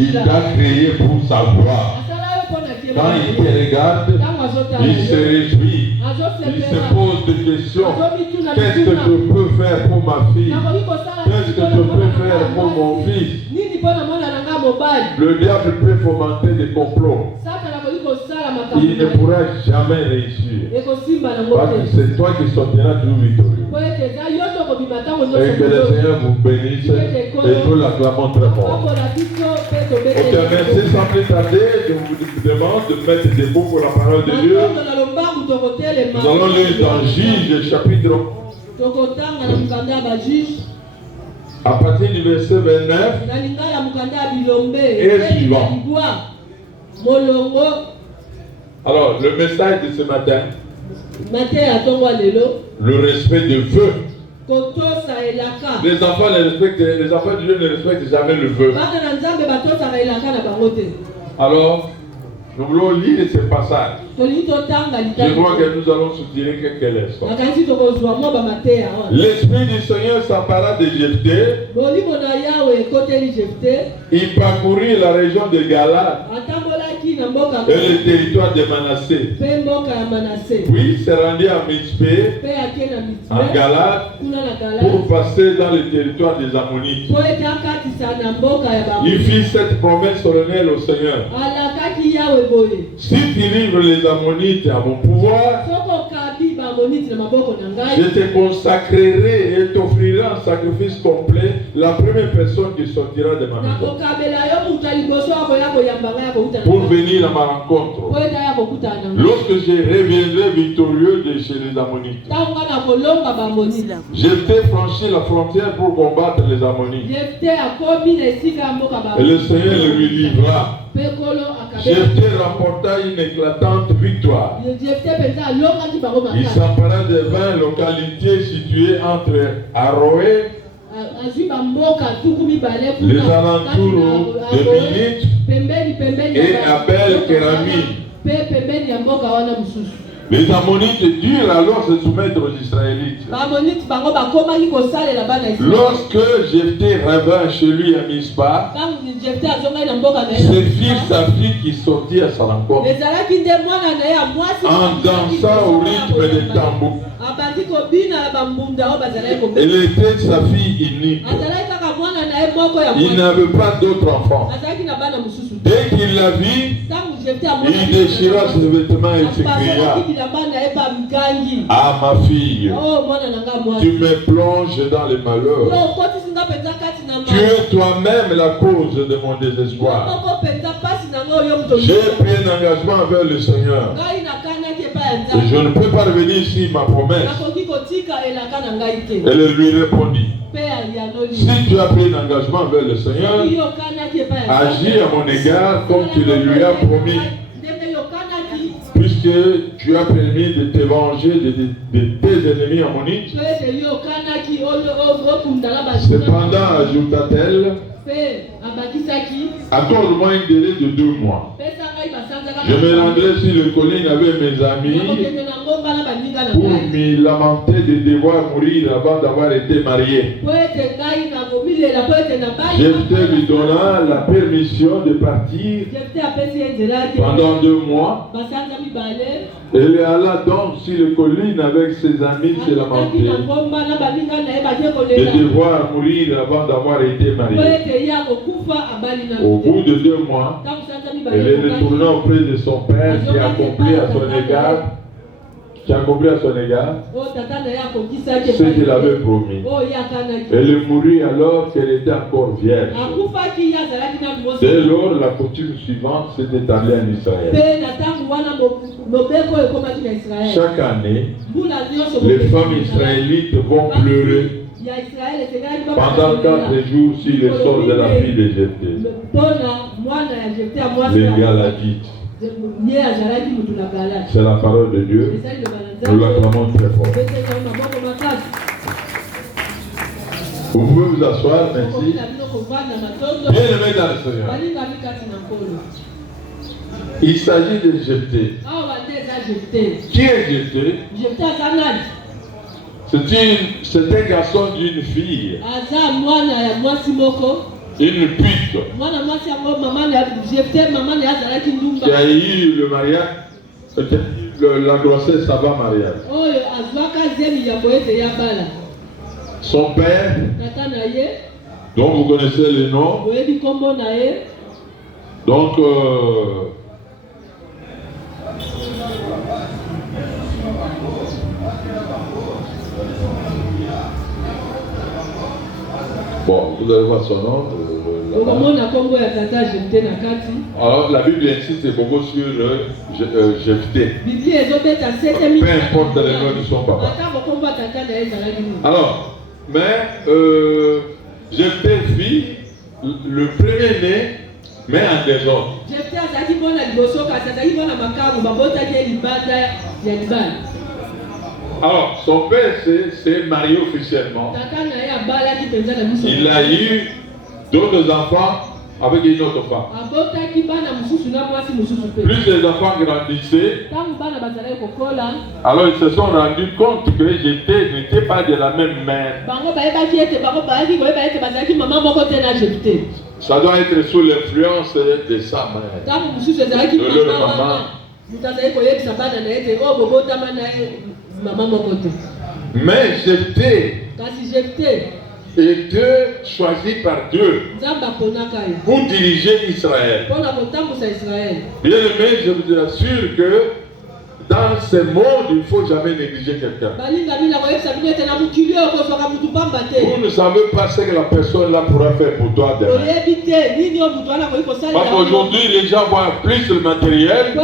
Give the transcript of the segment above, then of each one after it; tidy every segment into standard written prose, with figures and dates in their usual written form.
Il t'a créé pour sa gloire. Quand il te regarde, il se réjouit. Il se pose des questions. Qu'est-ce que je peux faire pour ma fille? Qu'est-ce que je peux faire pour mon fils? Le diable peut fomenter des complots. Il ne pourra jamais réussir. Parce que c'est toi qui sortiras toujours victorieux. Et que le Seigneur vous bénisse et nous l'acclamons très fort. Ok, merci sans plus tarder. Je vous demande de mettre des mots pour la parole de Dieu. Nous allons lire dans Juge chapitre 1. À partir du verset 29 et suivant. Alors, le message de ce matin, le respect de vœux. Les enfants de Dieu ne respectent jamais le vœu. Alors, nous voulons lire ce passage. Je crois que nous allons soutirer quelques leçons. L'Esprit du Seigneur s'empara de Jephthé. Il parcourut la région de Galade et le territoire de Manassé. Puis il se rendit à Mitzpé, en Galade, pour passer dans le territoire des Ammonites. Il fit cette promesse solennelle au Seigneur. Si tu livres les Ammonites à mon pouvoir, je te consacrerai et t'offrirai en sacrifice complet la première personne qui sortira de ma maison pour venir à ma rencontre. Lorsque je reviendrai victorieux de chez les Ammonites. Jephthé franchit la frontière pour combattre les Ammonites. Et le Seigneur lui livra. Jephthé remporta une éclatante victoire. Il s'empara de 20 localités situées entre Aroé, les alentours de Milite et Abel-Kéramim. Les Ammonites durent alors se soumettre aux Israélites. Lorsque Jephthé revint chez lui à Mispa, ses fils sa fille qui sortit à sa rencontre, en dansant au rythme des tambours. Elle était sa fille unique. Il n'avait pas d'autre enfant. Dès qu'il la vit, il déchira ses vêtements et s'écria: ah ma fille, tu me plonges dans les malheurs. Tu es toi-même la cause de mon désespoir. J'ai pris un engagement envers le Seigneur. Et je ne peux pas revenir sur ma promesse. Elle lui répondit: si tu as pris un engagement envers le Seigneur, agis à mon égard comme tu le lui as promis. Puisque tu as permis de te venger de tes ennemis ammonites. Cependant, ajouta-t-elle, accorde-moi un délai de 2 mois. Je me rendrai sur les collines avec mes amis pour me lamenter de devoir mourir avant d'avoir été marié. Jephthé lui donna la permission de partir pendant 2 mois. Elle alla donc sur les collines avec ses amis se lamenter de devoir mourir avant d'avoir été marié. Au bout de 2 mois, elle est retournée auprès de son père qui a accompli à son égard ce qu'il avait promis. Elle mourut alors qu'elle était encore vierge. Dès lors, la coutume suivante s'est établie en Israël. Chaque année, les femmes israélites vont pleurer pendant 4 jours sur le sort de la fille de Jephthé, les Galadites. C'est la parole de Dieu. Nous l'acclamons très fort. Vous pouvez vous asseoir, merci. Bien aimé dans le Seigneur. Il s'agit de Jephthé. Qui est Jephthé? C'est un garçon d'une fille. Une pute qui a eu le mariage, la grossesse avant mariage. Son père, dont vous connaissez le nom, donc bon, vous allez voir son nom. Alors la Bible insiste beaucoup sur Jephthé. Peu importe le nom de son papa. Alors, mais Jephthé fit le premier-né, mais en désordre. Alors, son père s'est marié officiellement. Il a eu d'autres enfants avec une autre femme. Plus les enfants grandissaient, alors ils se sont rendus compte que Jephthé n'était pas de la même mère. Ça doit être sous l'influence de sa mère, de leur maman. Mais Jephthé était choisi par Dieu pour diriger Israël. Bien aimé, je vous assure que dans ce monde, il ne faut jamais négliger quelqu'un. Vous ne savez pas ce que la personne là pourra faire pour toi demain. Parce qu'aujourd'hui, les gens voient plus le matériel.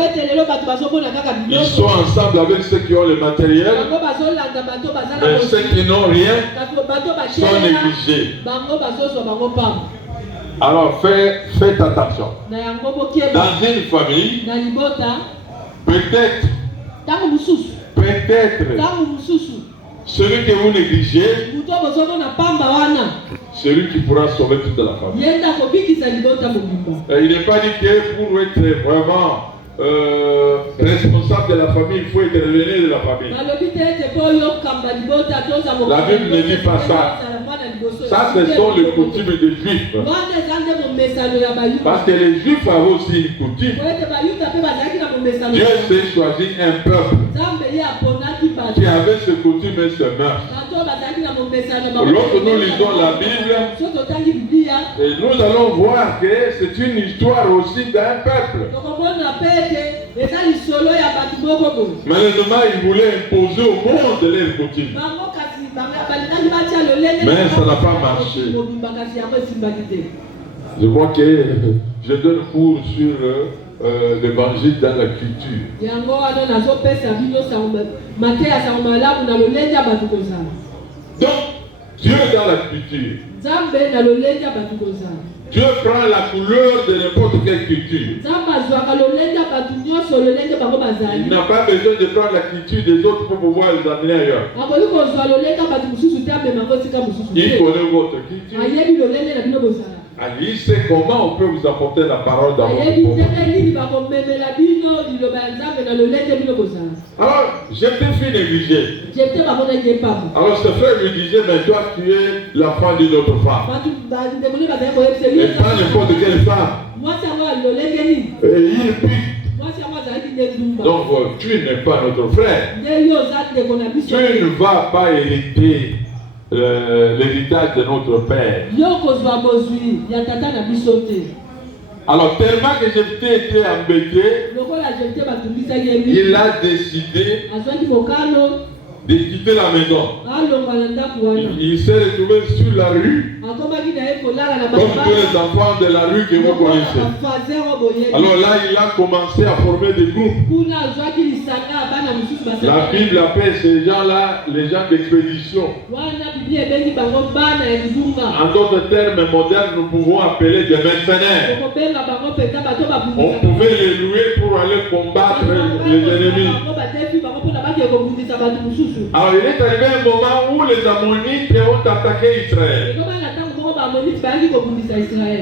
Ils sont ensemble avec ceux qui ont le matériel. Mais ceux qui n'ont rien sont négligés. Alors faites attention. Dans une famille, peut-être celui que vous négligez, celui qui pourra sauver toute la famille. Il n'est pas dit que pour être vraiment responsable de la famille, il faut être l'aîné de la famille. La Bible ne dit pas ça. Ça, ce sont les coutumes des Juifs. Parce que les Juifs avaient aussi une coutume. Dieu s'est choisi un peuple qui avait ce coutume et ce mœurs. Lorsque nous lisons la Bible, et nous allons voir que c'est une histoire aussi d'un peuple. Malheureusement, ils voulaient imposer au monde leurs coutumes. Mais ça n'a pas marché. Je vois que je donne cours sur l'évangile dans la culture. Donc, Dieu dans la culture. Dieu prend la couleur de n'importe quelle culture. Il n'a pas besoin de prendre la culture des autres pour pouvoir les amener ailleurs. Il connaît votre culture. Il sait comment on peut vous apporter la parole dans votre vie. Alors, Jephthé fut négligé. Alors, ce frère lui disait, mais toi, tu es la femme d'une autre femme. Et pas n'importe quelle femme. Et il pique. Donc, tu n'es pas notre frère. Tu ne vas pas hériter l'héritage de notre père. Alors, tellement que Jephthé était embêté, il a décidé de quitter la maison. Il s'est retrouvé sur la rue, comme tous les enfants de la rue que vous connaissez. Alors là, il a commencé à former des groupes. La Bible appelle ces gens-là les gens d'expédition. En d'autres termes modernes, nous pouvons appeler des mercenaires. On pouvait les louer pour aller combattre les ennemis. Alors il est arrivé un moment où les Ammonites ont attaqué Israël.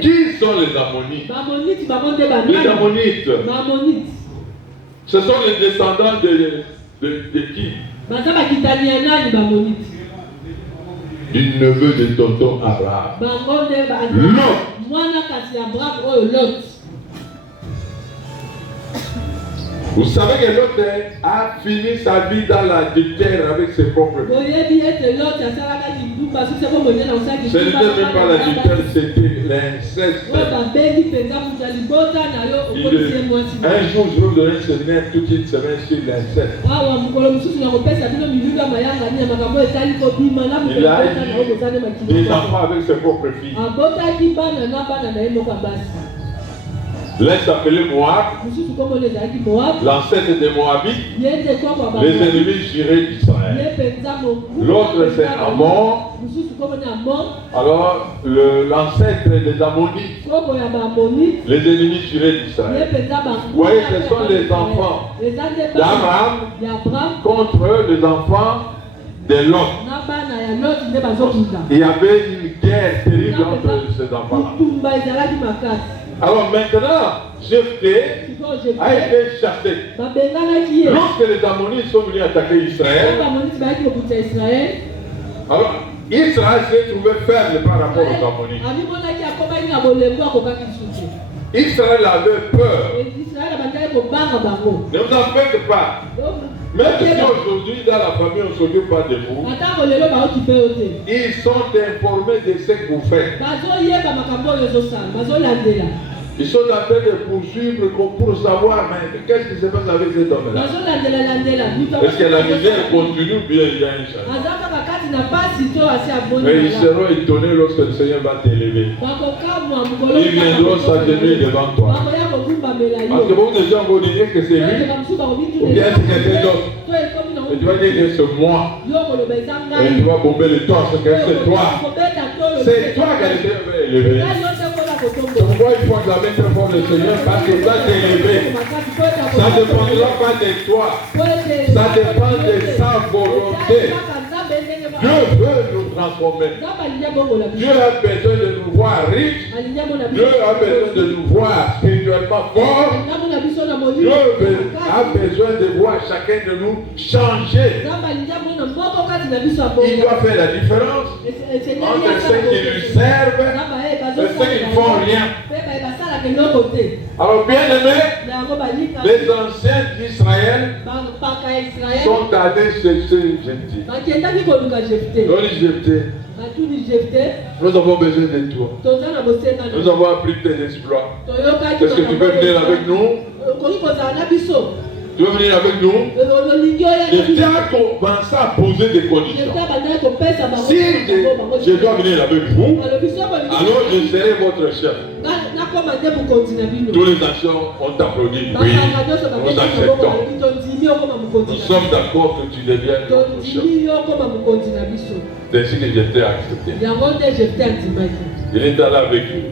Qui sont les Ammonites? Les Ammonites. Ce sont les descendants de qui? Du neveu de tonton Abraham. Vous savez que Lot a fini sa vie dans la déterre avec ses propres filles. Ce n'était même pas la déterre, c'était l'inceste. Un jour, je vais vous donner un séminaire toute une semaine sur l'inceste. Il a eu des enfants avec ses propres filles. L'un s'appelait Moab, l'ancêtre des Moabites, les ennemis jurés d'Israël. L'autre c'est Ammon, alors l'ancêtre des Ammonites, les ennemis jurés d'Israël. Vous voyez, ce sont les enfants d'Abraham contre les enfants de Lot. Il y avait une guerre terrible entre ces enfants-là. Alors maintenant, Jephthé a été chassé. Lorsque les Ammonites sont venus attaquer Israël, alors Israël s'est trouvé faible par rapport aux Ammonites. Israël avait peur. Ne vous en faites pas. Même si aujourd'hui dans la famille on ne s'occupe pas de vous, ils sont informés de ce que vous faites. Ils sont en train de poursuivre pour savoir qu'est-ce qui se passe avec cet homme-là. Est-ce que la misère continue ou bien il y a un changement? Mais ils seront étonnés lorsque le Seigneur va t'élever. Ils viendront s'agenouiller devant toi. Parce que beaucoup de gens vont dire que c'est lui ou bien c'est quelqu'un d'autre. Et tu vas dire que c'est moi. Et tu vas bomber le torse que c'est toi. C'est toi qui as été élevé. Pourquoi il faut acclamer très fort le Seigneur? Parce que ça t'est élevé. Ça ne dépendra pas de toi. Ça dépend de sa volonté. Dieu veut nous transformer. Dieu a besoin de nous voir riches. Dieu a besoin de nous voir spirituellement forts. Dieu a besoin de voir chacun de nous changer. Il doit faire la différence entre ceux qui lui servent et ceux qui ne font rien. Alors bien aimés, les anciens d'Israël sont allés chercher Jephthé. Nous avons besoin de toi. Nous avons appris tes exploits. Est-ce que tu peux venir avec nous? Tu veux venir avec nous? Jephthé a commencé à poser des conditions. Si je dois venir avec vous, alors je serai votre chef. Tous les nations ont applaudi. Oui, nous acceptons. Nous sommes d'accord que tu deviennes notre chef. C'est ainsi que Jephthé a accepté. Il est allé avec eux.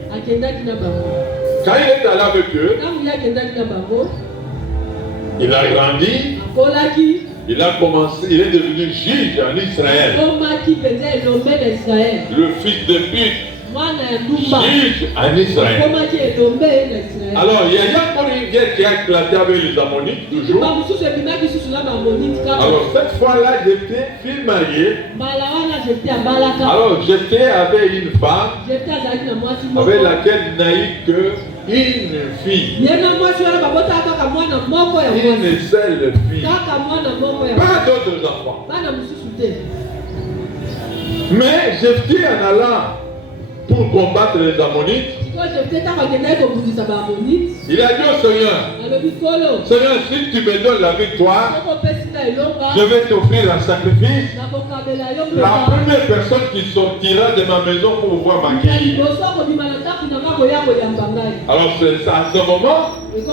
Quand il est allé avec eux, il a grandi. Il a commencé, il est devenu juge en Israël. Le fils de pute. Juge en Israël. Alors, il y a encore une guerre qui a éclaté avec les Ammonites, toujours. Alors, cette fois-là, Jephthé fut marié. Alors, Jephthé avait une femme avec laquelle il n'a eu qu'une fille. Une seule fille. Pas d'autres enfants. Mais Jephthé, en allant pour combattre les Ammonites, il a dit au Seigneur, Seigneur, si tu me donnes la victoire, je vais t'offrir un sacrifice. La première personne qui sortira de ma maison pour pouvoir m'accueillir. Alors c'est à ce moment que je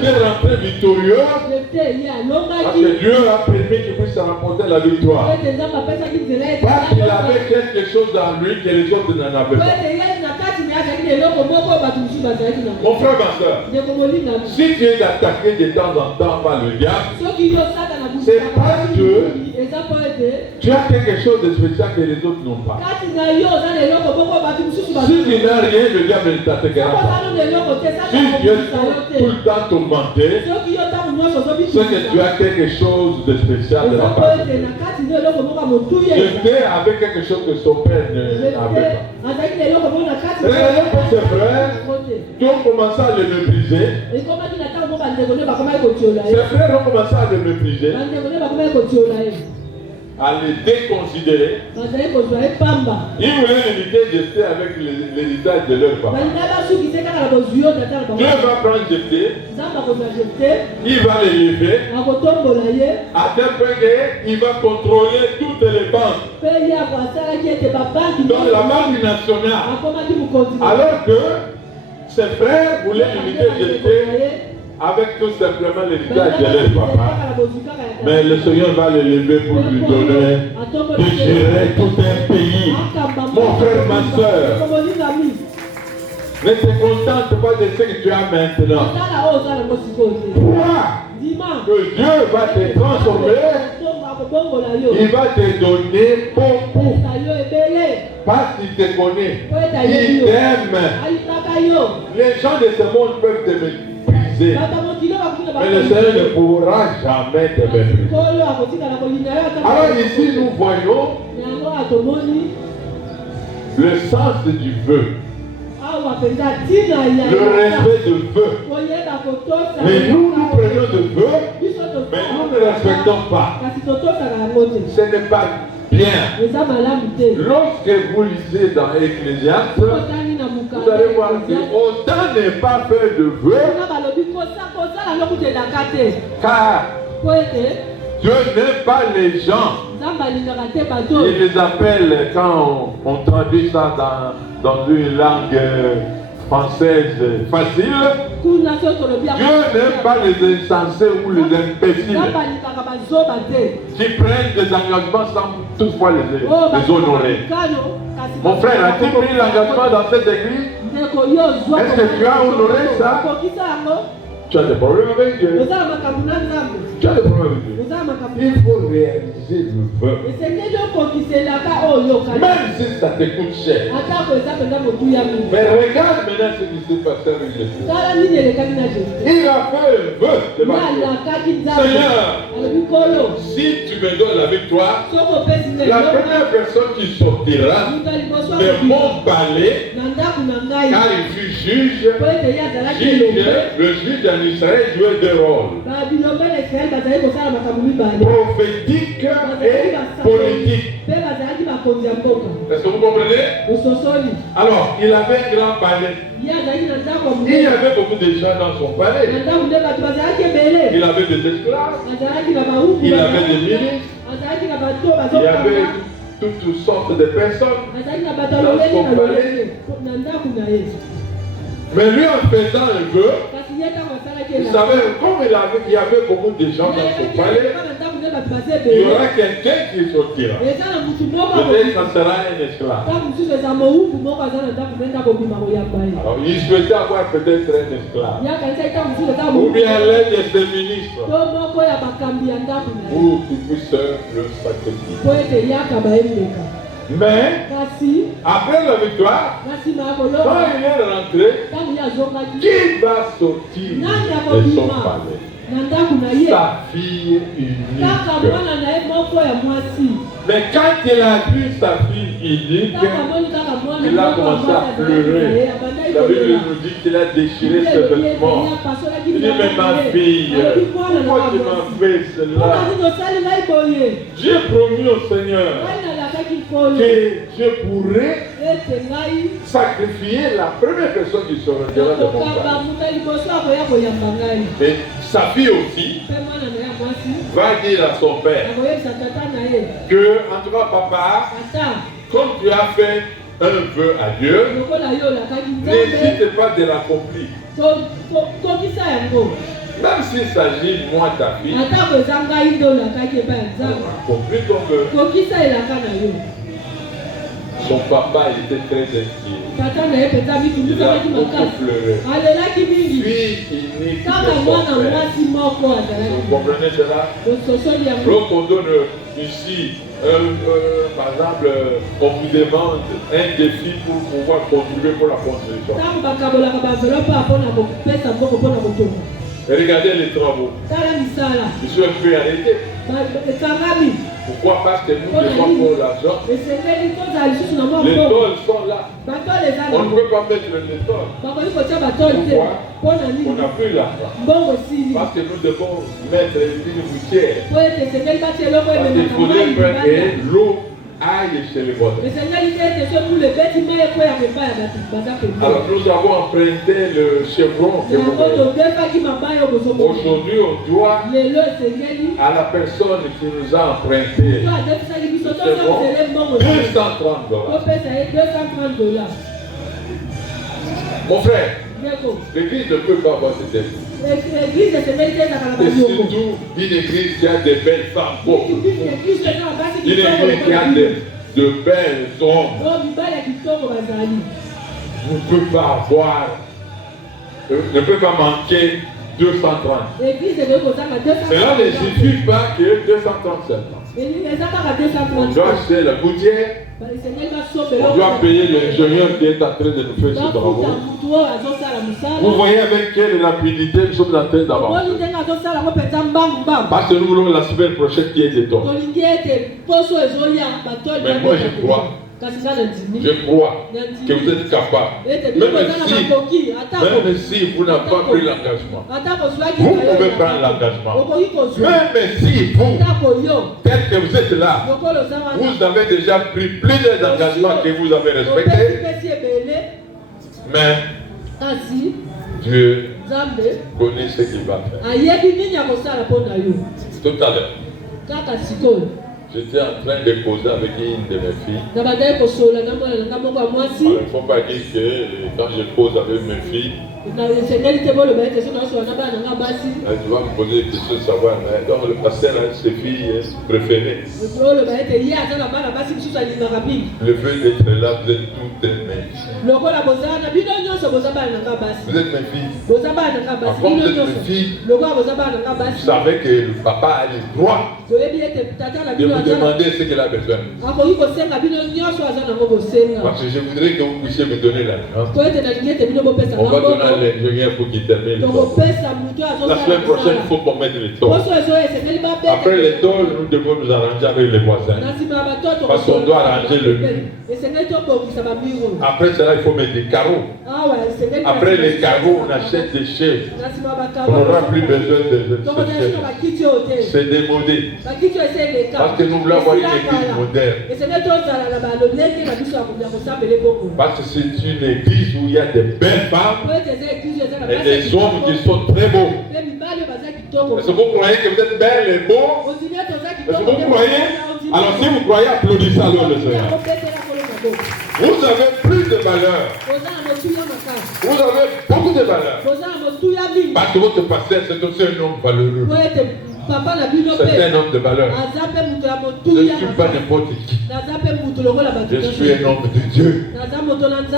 vais rentrer victorieux, parce que Dieu a permis qu'il puisse remporter la victoire. Parce qu'il avait quelque chose dans lui que les autres n'en avaient pas. Mon frère, ma soeur, si tu es attaqué de temps en temps par le diable, c'est parce que tu as quelque chose de spécial que les autres n'ont pas. Si tu n'as rien, le diable ne t'attaquera pas. Si tu es tout le temps tourmenté, c'est que tu as quelque chose de spécial de la part de Dieu. J'étais avec quelque chose que son père n'avait pas. Et pour ses frères, qui ont commencé à le mépriser, ses frères ont commencé à le mépriser, à le déconsidérer. Ils voulaient limiter Jephté avec l'héritage de leur papa. Dieu va prendre Jephté, il va l'élever, à tel point qu'il va contrôler toutes les banques. Donc la banque nationale. Alors que ses frères voulaient limiter Jephté avec tout simplement l'héritage de leur papa. Mais le Seigneur va l'élever pour lui donner de gérer tout un pays. Mon frère, ma soeur, ne te contente pas de ce que tu as maintenant. Crois que Dieu va te transformer. Il va te donner beaucoup. Parce qu'il te connaît. Il t'aime. Les gens de ce monde peuvent te mépriser. Mais le Seigneur ne pourra jamais te mépriser. Alors ici nous voyons le sens du vœu. Le respect de vœu. Mais nous prenons de vœu, mais nous ne respectons pas. Ce n'est pas bien. Lorsque vous lisez dans Ecclésiaste, vous allez voir que autant n'est pas fait de vœu, car Dieu n'aime pas les gens. Il les appelle, quand on traduit ça dans une langue française facile, Dieu n'aime pas les insensés ou les imbéciles qui prennent des engagements sans toutefois les honorer. Mon frère, as-tu pris l'engagement dans cette église? Est-ce que tu as honoré ça? Tu as des problèmes avec Dieu. Tu as des problèmes avec Dieu. Il faut réaliser le vœu. Même si ça te coûte cher. Mais regarde maintenant ce qui s'est passé avec Jésus. Il a fait un vœu devant Dieu. Seigneur, si tu me donnes la victoire, la première personne qui sortira de mon palais, car il fut juge, le juge en Israël jouait deux rôles. Prophétique et politique. Est-ce que vous comprenez? Alors, il avait un grand palais. Il y avait beaucoup de gens dans son palais. Il avait des esclaves. Il avait des ministres. Il y avait toutes sortes de personnes dans son palais. Mais lui, en faisant un vœu, vous savez, comme il y avait beaucoup de gens dans son palais, il y aura quelqu'un qui sortira. Peut-être ça sera un esclave. Alors, il souhaitait avoir peut-être un esclave. Ou bien l'aide de ses ministres. Pour qu'il puisse le sacrifier. Mais, après la victoire, quand il est rentré, qui va sortir de son palais? Sa fille unique. Mais quand il a vu sa fille unique, il a commencé à pleurer. La Bible nous dit qu'il a déchiré ses vêtements. Il dit, mais ma fille, pourquoi tu m'as fait cela? J'ai promis au Seigneur que je pourrais sacrifier la première personne qui se rendra de mon palais. Et sa fille aussi va dire à son père que, en tout cas, papa, comme tu as fait un vœu à Dieu, n'hésite pas de l'accomplir. Même s'il s'agit de moi, ta fille, accomplis ton vœu. Son papa était très inquiet. Il a beaucoup pleuré. Fille unique de son père. Vous comprenez cela? Lorsqu'on donne ici, par exemple, on vous demande un défi pour pouvoir contribuer pour la construction. Regardez les travaux. Ils sont un peu arrêtés. Pourquoi? Parce que nous devons pour l'argent. Les tôles sont là. On ne peut pas mettre les tôles. Pourquoi? On n'a plus l'argent. Parce que nous devons mettre une gouttière. Parce qu'il faudrait que l'eau aille chez les voisins. Alors nous avons emprunté le chevron que vous voyez. Aujourd'hui on doit à la personne qui nous a emprunté $230. Mon frère, l'église ne peut pas avoir cette esprit. Et surtout une église qui a de belles femmes pauvres. Une église qui a de belles hommes. Vous ne pouvez pas avoir, ne peut pas manquer 230. Cela ne suffit pas que 230 seulement. On doit acheter la gouttière. On doit payer l'ingénieur qui est en train de nous faire ce travaux. Vous voyez avec quelle rapidité nous sommes en train d'avancer. Parce que nous voulons la semaine prochaine qui est des dons. Mais moi je crois que vous êtes capable. Même si vous n'avez pas pris l'engagement, vous pouvez prendre l'engagement. Même si vous, tel que vous êtes là, vous avez déjà pris plusieurs engagements que vous avez respectés. Mais Dieu connaît ce qu'il va faire. Tout à l'heure, j'étais en train de causer avec une de mes filles. Il ne faut pas dire que quand je cause avec mes filles, tu vas me poser des questions de savoir, mais donc le pasteur a ses filles préférées. Le fait d'être là, vous êtes toutes mes filles. Vous êtes mes filles. Quand vous êtes mes filles, vous savez que le papa a le droit de vous demander ce qu'il a besoin. Parce que je voudrais que vous puissiez me donner l'argent. On va donner à l'ingénieur pour qu'il termine le tour. La semaine prochaine, il faut qu'on mette les tôles. Après les tôles, nous devons nous arranger avec les voisins. Parce qu'on doit arranger le mur. Après cela, il faut mettre des carreaux. Après les carreaux, on achète des chaises. On n'aura plus besoin de chaises. C'est démodé. Parce que nous voulons avoir une église moderne. Parce que c'est une église où il y a des belles femmes et des hommes qui sont très beaux. Est-ce que vous croyez que vous êtes belles et beaux? Est-ce que vous croyez? Alors si vous croyez, applaudissez alors le Seigneur. Vous avez plus de valeur. Vous avez beaucoup de valeur. Parce que votre pasteur, c'est aussi un homme valeureux. C'est un homme de valeur. Je ne suis pas n'importe qui. Je suis un homme de Dieu.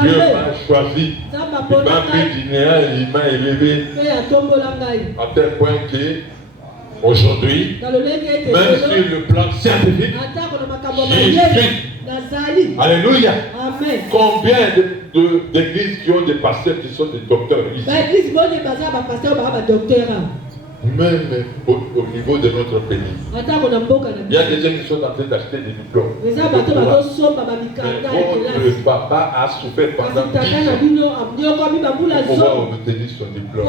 Dieu m'a choisi. Il m'a mis du néant, il m'a élevé à tel point que aujourd'hui, même sur le plan scientifique, j'y suis. Alléluia. Amen. Combien d'églises qui ont des pasteurs qui sont des docteurs ici? Même au niveau de notre pays. Il y a des gens qui sont en train d'acheter des diplômes. Votre papa a souffert pendant 10 ans pour pouvoir obtenir son diplôme.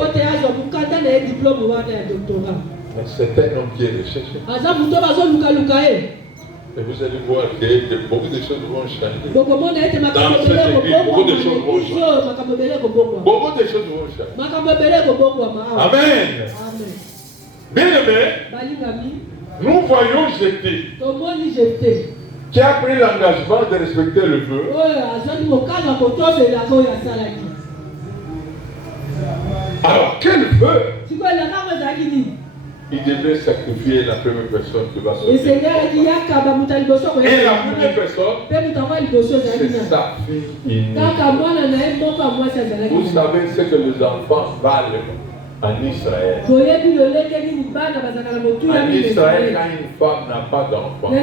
C'est un homme qui est recherché. Et vous allez voir que beaucoup de choses vont changer. Dans cette église, beaucoup de choses vont changer. Beaucoup de choses vont changer. Amen. Bien-aimé, nous voyons Jéphthé qui a pris l'engagement de respecter le feu. Alors, quel feu? Il devait sacrifier la première personne qui va sortir. Et la première personne, c'est sa fille aînée. Vous savez ce que les enfants valent en Israël. En Israël, quand une femme n'a pas d'enfant, elle est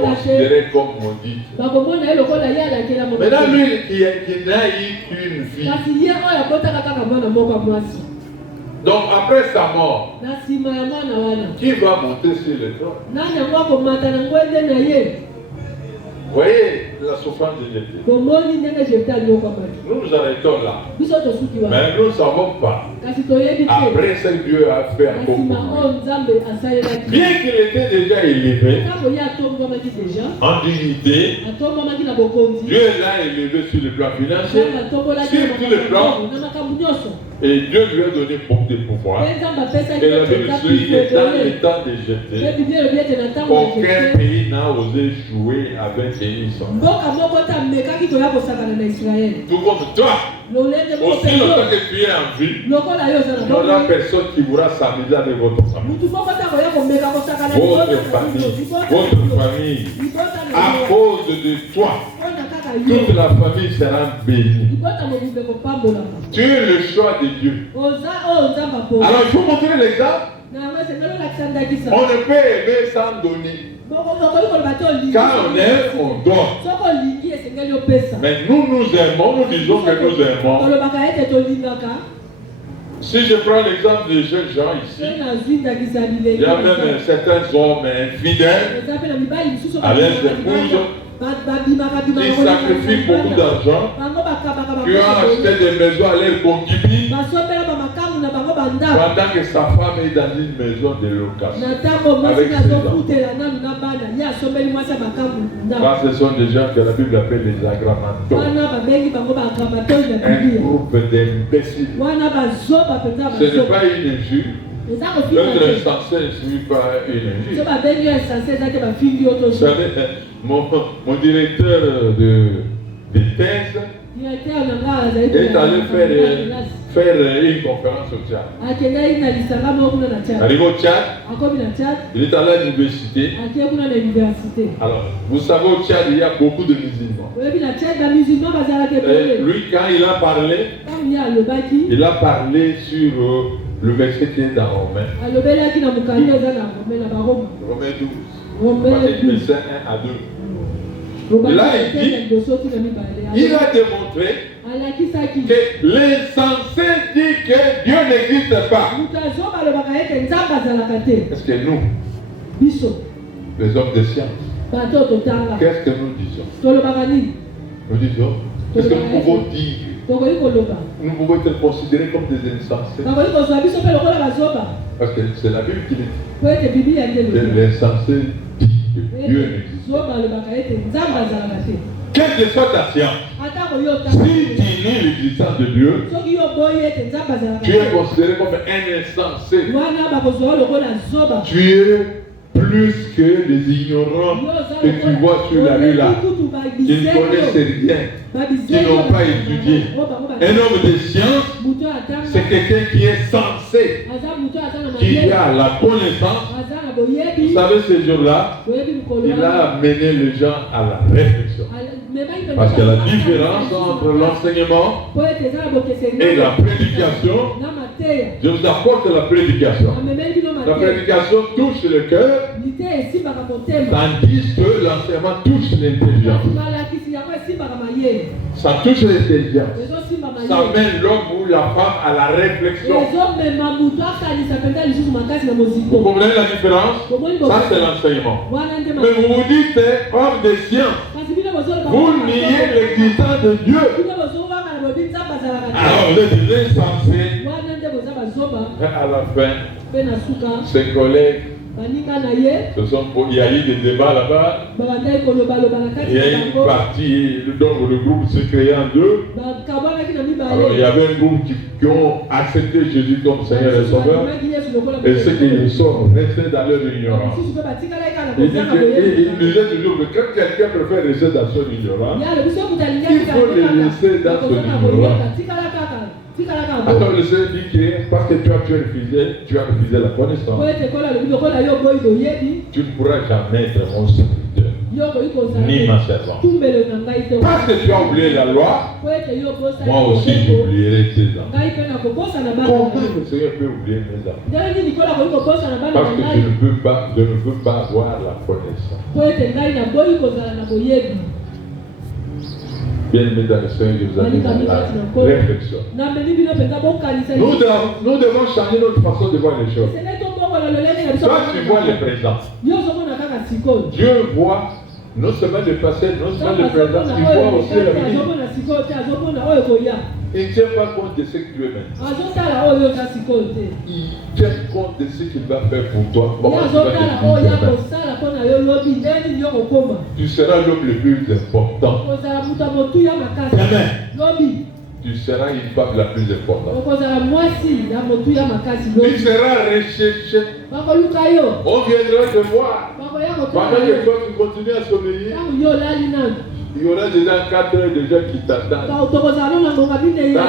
considérée comme maudite. Maintenant, lui qui n'a eu qu'une fille, Donc après sa mort, qui va monter sur le trône? Vous voyez la souffrance de Jésus. Nous nous arrêtons là. Mais nous ne savons pas. Après ce que Dieu a fait encore. Bien qu'il était déjà élevé en dignité, Dieu l'a élevé sur le plan financier, sur tous les plans. Et Dieu lui a donné beaucoup de pouvoir. Et la Bible dit que dans les temps de Jésus, aucun pays n'a osé jouer avec Élisa. Tout comme toi, aussi longtemps que tu es en vie, il n'y aura personne qui voudra s'amuser avec votre famille. Votre famille, à cause de toi, toute la famille sera bénie. Tu es le choix de Dieu. Alors il faut montrer l'exemple. On ne peut aimer sans donner. Quand on aime, on donne. Mais nous aimons, nous disons que nous aimons. Si je prends l'exemple des jeunes gens ici, il y a même certains hommes infidèles à leurs épouses. Ils sacrifient beaucoup d'argent. Tu as acheté des maisons à leur concubine pendant que sa femme est dans une maison de location avec ses enfants. Ce sont des gens que la Bible appelle les agramantons. Un groupe d'imbéciles. Ce n'est pas une injure. L'autre insensé ne suit pas une injure. Vous savez, mon directeur de thèse est allé faire une conférence au Tchad. Arrivé au Tchad, il est allé à l'université. Alors, vous savez, au Tchad, il y a beaucoup de musulmans. Et lui, quand il a parlé sur le verset qui est dans Romains. Romains 12. Verset 1 à 2. Là, il a démontré que l'insensé dit que Dieu n'existe pas. Est-ce que nous, les hommes de science, qu'est-ce que nous disons? Nous disons, qu'est-ce que nous pouvons dire? Nous pouvons être considérés comme des insensés. Parce que c'est la Bible qui le dit. L'insensé dit que Dieu n'existe pas. Quelle que soit ta science, si tu nies l'existence de Dieu, tu es considéré comme un insensé. Tu es plus que les ignorants que tu vois sur la rue là, qui ne connaissent rien, qui n'ont pas étudié. Un homme de science, c'est quelqu'un qui est sensé, qui a la connaissance. Vous savez, ce jour-là, il a amené les gens à la réflexion. Parce que la différence entre l'enseignement et la prédication, je vous apporte la prédication. La prédication touche le cœur, tandis que l'enseignement touche l'intelligence. Ça touche l'intelligence. Ça mène l'homme ou la femme à la réflexion. Vous comprenez la différence? Ça, c'est l'enseignement. Mais vous vous dites, homme de science, vous niez l'existence de Dieu. Alors vous êtes des insensés. À la fin, ses collègues, il y a eu des débats là-bas. Il y a une partie, donc le groupe s'est créé en deux. Alors il y avait un groupe qui ont accepté Jésus comme Seigneur et Sauveur. Et ceux qui sont restés dans leur ignorance. Il disait toujours que quand quelqu'un préfère rester dans son ignorance, il faut le laisser dans son ignorance. Alors le Seigneur dit que parce que tu as refusé la connaissance, tu ne pourras jamais être mon serviteur, ni ma servante. Parce que tu as oublié la loi, moi aussi j'oublierai tes enfants. Comment le Seigneur peut oublier mes enfants? Parce que je ne veux pas avoir la connaissance. Bien-aimés dans le Seigneur, je vous invite à la réflexion. Nous devons changer notre façon de voir les choses. Toi, tu vois le présent. Dieu voit non seulement le passé, non seulement le présent, il voit aussi l'avenir. Il ne tient pas compte de ce que tu es maintenant. Il tient compte de ce qu'il va faire pour toi. Comment tu vas tu seras l'homme le plus important. Amen. Tu seras une femme la plus importante. Tu seras recherché. On viendra te voir. Pendant que toi tu continues à sommeiller, il y aura déjà 4 heures de gens qui t'attendent dans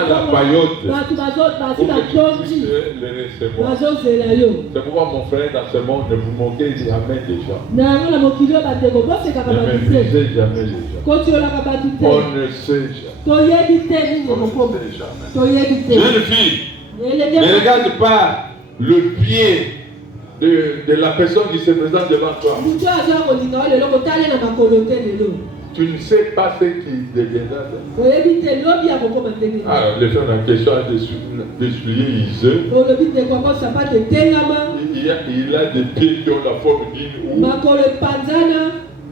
la paillote pour que tu puisses les recevoir. C'est pourquoi mon frère dans ce monde, ne vous moquez jamais des gens. Ne méprisez jamais les gens. On ne sait jamais. Jeune fille, ne regarde pas le pied de la personne qui se présente devant toi. Tu ne sais pas ce qui deviendra. Alors, les gens en question a des souliers liseux. Il a des pieds qui ont la forme d'une roue.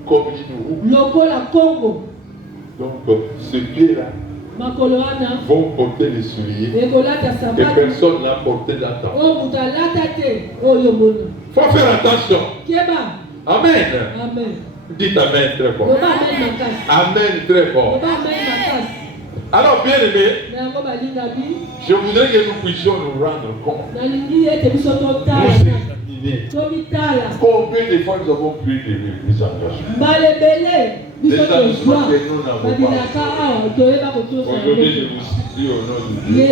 Comme une roue. Donc, ces pieds-là vont porter les souliers et personne n'a porté la tente. Il faut faire attention. Amen. Amen. Dites Amen très fort. Amen très fort. Alors, bien aimé, je voudrais que nous puissions nous rendre compte. Nous examiner combien de fois nous avons pris des engagements. Des engagements que nous n'avons pas. Aujourd'hui, je vous dis au nom de Dieu.